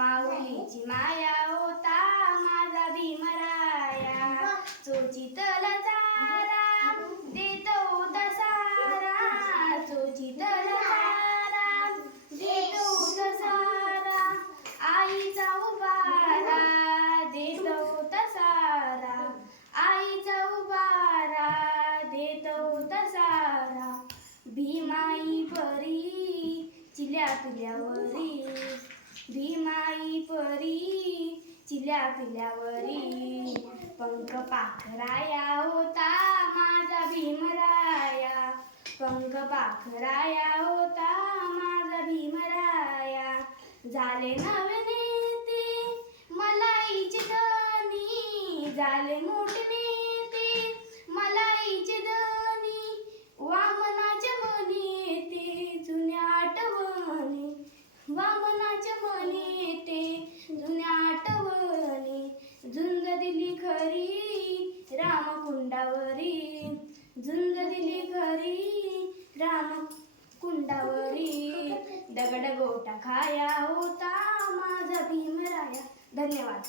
माऊलीची माया होता माझा भीमराया. चोचितल चारा देतो दसारा. चोचितल चारा देतो दसारा. आईचा उबारा देतो सारा आईचा उबारा देतो दसारा. भीमाई परी चिल्या पिल्यावरी भीमाई परी चिल्या पिल्यावरी पंख पाखराया होता माझा भीमराया. पंख पाखराया होता माझा भीमराया. झाले नवनीती मला मलाईचे झाले मोठने दिली खरी रामकुंडावरी. झुंज दिली खरी रामकुंडावरी. दगड गोटा खाया होता माझा भीमराया धन्यवाद.